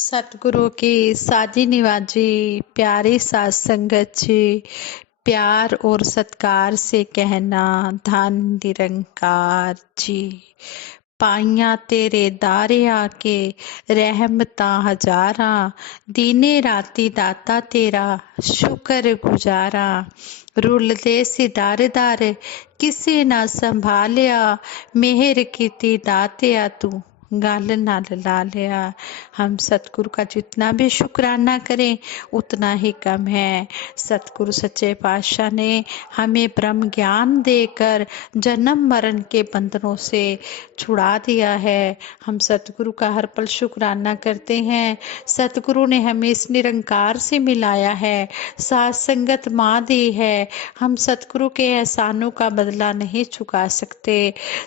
सतगुरु की साजी निवाजी प्यारी साध संगत जी, प्यार और सत्कार से कहना धन निरंकार जी। पाइया तेरे दारे आके रहमता हजारा, दीने राती दाता तेरा शुक्र गुजारा। रुलदे सिदारे दार किसे ना संभालिया, मेहर कीती दातिया तू गल नाल ला लिया। हम सतगुरु का जितना भी शुक्राना करें उतना ही कम है। सतगुरु सच्चे पातशाह ने हमें ब्रह्म ज्ञान देकर जन्म मरण के बंधनों से छुड़ा दिया है। हम सतगुरु का हर पल शुक्राना करते हैं। सतगुरु ने हमें इस निरंकार से मिलाया है, साथ संगत माँ दी है। हम सतगुरु के एहसानों का बदला नहीं चुका सकते।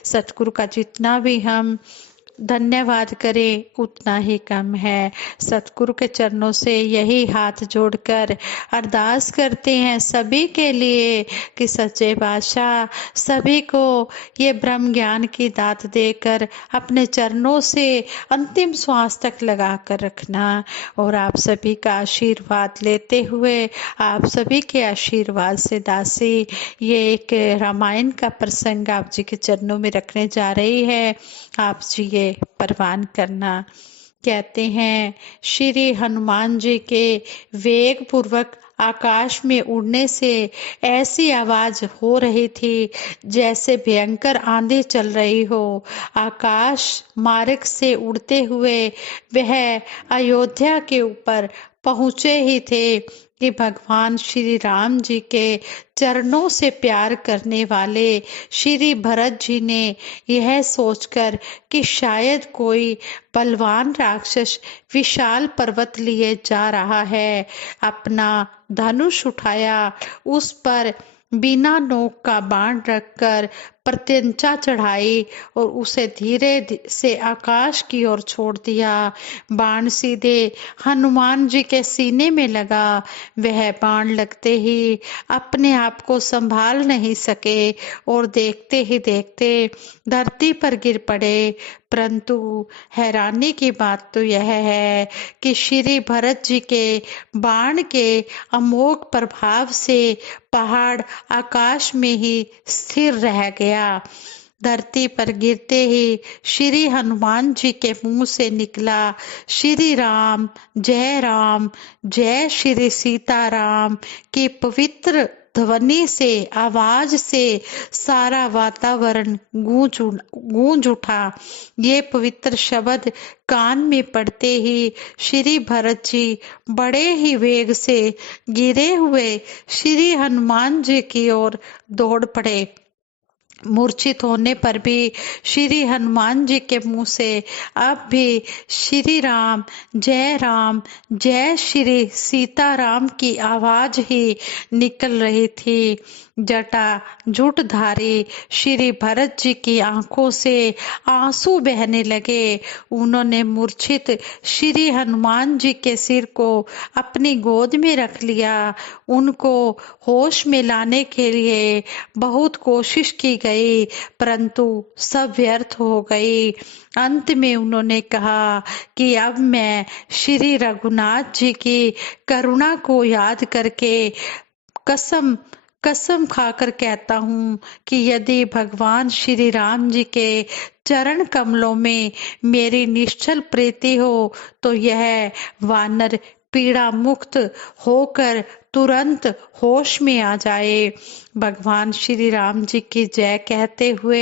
सतगुरु का जितना भी हम धन्यवाद करें उतना ही कम है। सतगुरु के चरणों से यही हाथ जोड़कर अरदास करते हैं सभी के लिए कि सच्चे पातशाह सभी को ये ब्रह्म ज्ञान की दात देकर अपने चरणों से अंतिम श्वास तक लगा कर रखना। और आप सभी का आशीर्वाद लेते हुए आप सभी के आशीर्वाद से दासी ये एक रामायण का प्रसंग आप जी के चरणों में रखने जा रही है। आप जी ये परवान करना। कहते हैं श्री हनुमान जी के वेग पूर्वक आकाश में उड़ने से ऐसी आवाज हो रही थी जैसे भयंकर आंधी चल रही हो। आकाश मार्ग से उड़ते हुए वह अयोध्या के ऊपर पहुंचे ही थे कि भगवान श्री राम जी के चरणों से प्यार करने वाले श्री भरत जी ने यह सोचकर कि शायद कोई बलवान राक्षस विशाल पर्वत लिए जा रहा है, अपना धनुष उठाया, उस पर बिना नोक का बाण रखकर प्रत्यंचा चढ़ाई और उसे धीरे से आकाश की ओर छोड़ दिया। बाण सीधे हनुमान जी के सीने में लगा। वह बाण लगते ही अपने आप को संभाल नहीं सके और देखते ही देखते धरती पर गिर पड़े। परंतु हैरानी की बात तो यह है कि श्री भरत जी के बाण के अमोघ प्रभाव से पहाड़ आकाश में ही स्थिर रह गया। धरती पर गिरते ही श्री हनुमान जी के मुंह से निकला श्री राम जय श्री सीताराम की पवित्र ध्वनि से, आवाज से सारा वातावरण गूंज उठा। ये पवित्र शब्द कान में पड़ते ही श्री भरत जी बड़े ही वेग से गिरे हुए श्री हनुमान जी की ओर दौड़ पड़े। मूर्छित होने पर भी श्री हनुमान जी के मुंह से अब भी श्री राम जय श्री सीताराम की आवाज ही निकल रही थी। जटा जुटधारी श्री भरत जी की आंखों से आंसू बहने लगे। उन्होंने मूर्छित श्री हनुमान जी के सिर को अपनी गोद में रख लिया। उनको होश में लाने के लिए बहुत कोशिश की गई परंतु सब व्यर्थ हो गई। अंत में उन्होंने कहा कि अब मैं श्री रघुनाथ जी की करुणा को याद करके कसम खाकर कहता हूँ कि यदि भगवान श्री राम जी के चरण कमलों में मेरी निश्चल प्रीति हो तो यह वानर पीड़ा मुक्त होकर तुरंत होश में आ जाए। भगवान श्री राम जी की जय कहते हुए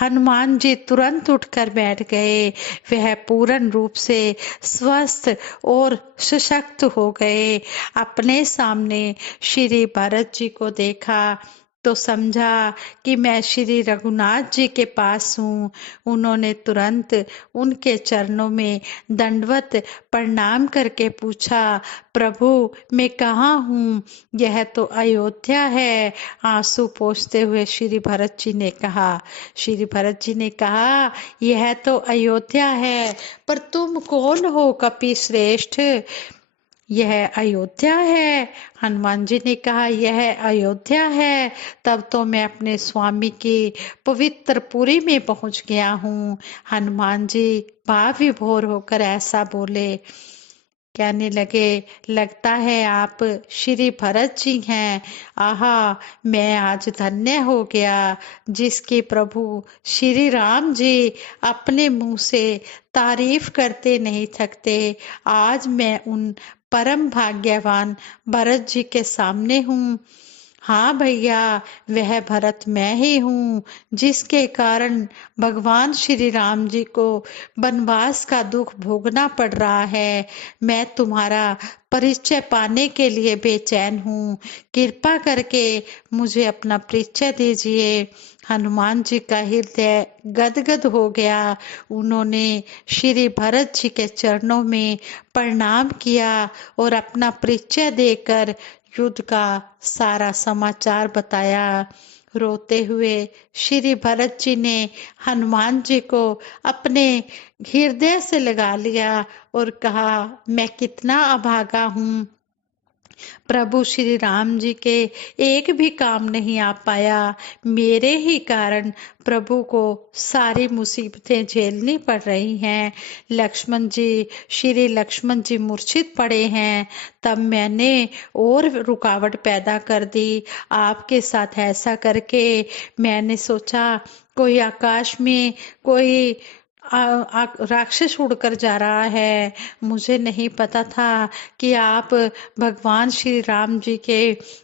हनुमान जी तुरंत उठकर बैठ गए। वह पूर्ण रूप से स्वस्थ और सशक्त हो गए। अपने सामने श्री भरत जी को देखा तो समझा कि मैं श्री रघुनाथ जी के पास हूँ। उन्होंने तुरंत उनके चरणों में दंडवत प्रणाम करके पूछा, प्रभु मैं कहाँ हूँ? यह तो अयोध्या है। आंसू पोंछते हुए श्री भरत जी ने कहा यह तो अयोध्या है पर तुम कौन हो कपि श्रेष्ठ? यह अयोध्या है। हनुमान जी ने कहा यह अयोध्या है। तब तो मैं अपने स्वामी की पवित्र पुरी में पहुंच गया हूँ। हनुमान जी भाव विभोर होकर ऐसा बोले। कहने लगे, लगता है आप श्री भरत जी हैं। आहा, मैं आज धन्य हो गया, जिसके प्रभु श्री राम जी अपने मुंह से तारीफ करते नहीं थकते। आज मैं उन परम भाग्यवान भरत जी के सामने हूँ। हाँ भैया, वह भरत मैं ही हूँ, जिसके कारण भगवान श्री राम जी को वनवास का दुख भोगना पड़ रहा है। मैं तुम्हारा परिचय पाने के लिए बेचैन हूँ। कृपा करके मुझे अपना परिचय दीजिए। हनुमान जी का हृदय गदगद हो गया। उन्होंने श्री भरत जी के चरणों में प्रणाम किया और अपना परिचय देकर युद्ध का सारा समाचार बताया। रोते हुए श्री भरत जी ने हनुमान जी को अपने हृदय से लगा लिया और कहा, मैं कितना अभागा हूँ, प्रभु श्री राम जी के एक भी काम नहीं आ पाया। मेरे ही कारण प्रभु को सारी मुसीबतें झेलनी पड़ रही हैं। लक्ष्मण जी, श्री लक्ष्मण जी मूर्छित पड़े हैं, तब मैंने और रुकावट पैदा कर दी। आपके साथ ऐसा करके मैंने सोचा कोई आकाश में कोई राक्षस उड़कर जा रहा है। मुझे नहीं पता था कि आप भगवान श्री राम जी के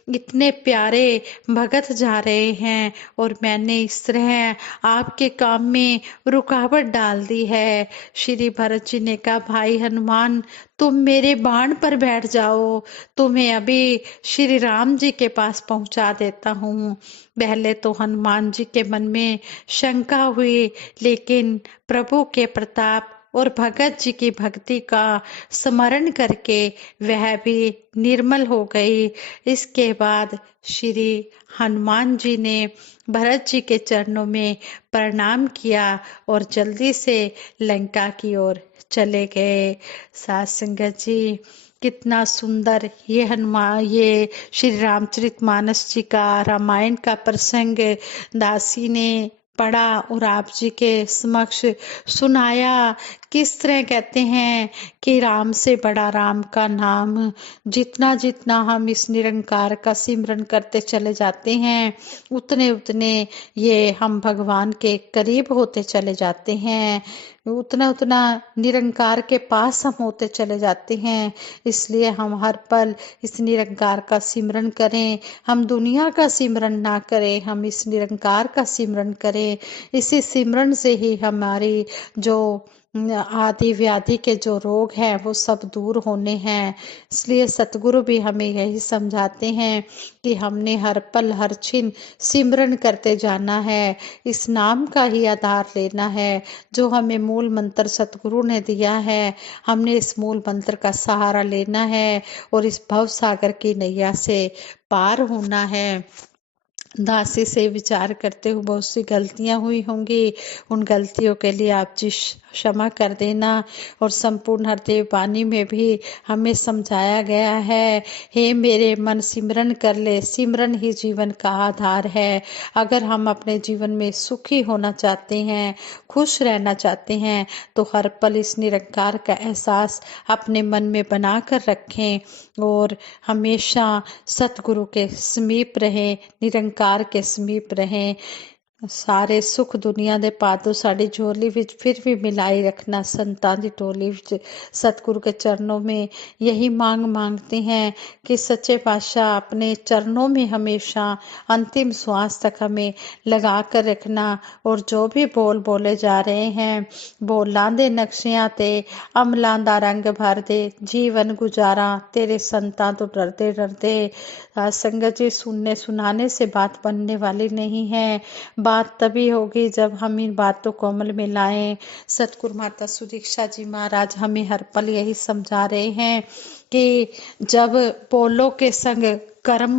इतने प्यारे भगत जा रहे हैं और मैंने इस तरह आपके काम में रुकावट डाल दी है। श्री भरत जी ने कहा, भाई हनुमान, तुम मेरे बाण पर बैठ जाओ, तुम्हें अभी श्री राम जी के पास पहुंचा देता हूँ। पहले तो हनुमान जी के मन में शंका हुई, लेकिन प्रभु के प्रताप और भगत जी की भक्ति का स्मरण करके वह भी निर्मल हो गई। इसके बाद श्री हनुमान जी ने भरत जी के चरणों में प्रणाम किया और जल्दी से लंका की ओर चले गए। साथ संगत जी, कितना सुंदर ये श्री रामचरितमानस जी का, रामायण का प्रसंग दासी ने पढ़ा और आप जी के समक्ष सुनाया। किस तरह कहते हैं कि राम से बड़ा राम का नाम। जितना जितना हम इस निरंकार का सिमरन करते चले जाते हैं, उतने उतने ये हम भगवान के करीब होते चले जाते हैं, उतना उतना निरंकार के पास हम होते चले जाते हैं। इसलिए हम हर पल इस निरंकार का सिमरन करें। हम दुनिया का सिमरन ना करें, हम इस निरंकार का सिमरन करें। इसी सिमरन से ही हमारी जो आदि व्याधि के जो रोग हैं वो सब दूर होने हैं। इसलिए सतगुरु भी हमें यही समझाते हैं कि हमने हर पल हर क्षण सिमरन करते जाना है, इस नाम का ही आधार लेना है जो हमें मूल मंत्र सतगुरु ने दिया है। हमने इस मूल मंत्र का सहारा लेना है और इस भव सागर की नैया से पार होना है। दासी से विचार करते हुए बहुत सी गलतियां हुई होंगी, उन गलतियों के लिए आप जी क्षमा कर देना। और संपूर्ण हरदेव वाणी में भी हमें समझाया गया है, हे मेरे मन सिमरन कर ले, सिमरन ही जीवन का आधार है। अगर हम अपने जीवन में सुखी होना चाहते हैं, खुश रहना चाहते हैं, तो हर पल इस निरंकार का एहसास अपने मन में बना कर रखें और हमेशा सतगुरु के समीप रहें, निरंकार के समीप रहें। ਸਾਰੇ ਸੁਖ ਦੁਨੀਆ ਦੇ ਪਾਦੋ ਸਾਡੀ झोली ਵਿੱਚ फिर भी मिलाई रखना। संतां दी टोली ਵਿੱਚ सतगुरु के चरणों में यही मांग मांगते हैं कि सच्चे पातशाह अपने चरणों में हमेशा अंतिम श्वास तक हमें लगा कर रखना। और जो भी बोल बोले जा रहे हैं, बोलां दे नक्शियां ते अमलां दा रंग भर दे, जीवन गुजारा तेरे संतां तो डरते डरते। संगत जी, सुनने सुनाने से बात बनने वाली नहीं है। बात तभी होगी जब हम इन बातों को अमल में लाएं। सतगुरु माता सुदीक्षा जी महाराज हमें हर पल यही समझा रहे हैं कि जब बोलो के संग कर्म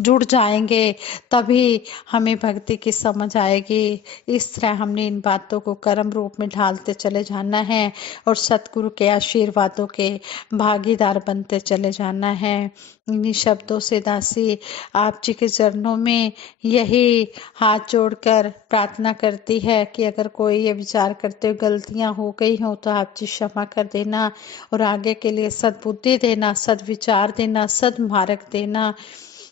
जुड़ जाएंगे, तभी हमें भक्ति की समझ आएगी। इस तरह हमने इन बातों को कर्म रूप में ढालते चले जाना है और सतगुरु के आशीर्वादों के भागीदार बनते चले जाना है। इन्हीं शब्दों से दासी आप जी के चरणों में यही हाथ जोड़कर प्रार्थना करती है कि अगर कोई ये विचार करते हुए गलतियां हो गई हो तो आप जी क्षमा कर देना और आगे के लिए सद्बुद्धि देना, सद्विचार देना, सद्मार्ग देना।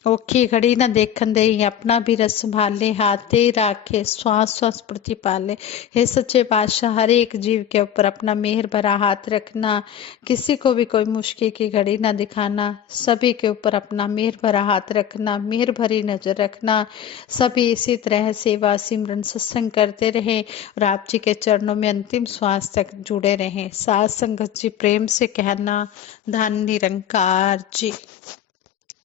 औखी घड़ी न देखन दे, अपना भी रस संभाले, हाथे राखे श्वास श्वास प्रतिपाले। हे सच्चे पातशाह, हर एक जीव के ऊपर अपना मेहर भरा हाथ रखना, किसी को भी कोई मुश्किल की घड़ी न दिखाना, सभी के ऊपर अपना मेहर भरा हाथ रखना, मेहर भरी नजर रखना। सभी इसी तरह सेवा सिमरन सत्संग करते रहे और आप जी के चरणों में अंतिम श्वास तक जुड़े रहें। साथ संगत जी प्रेम से कहना, धन निरंकार जी।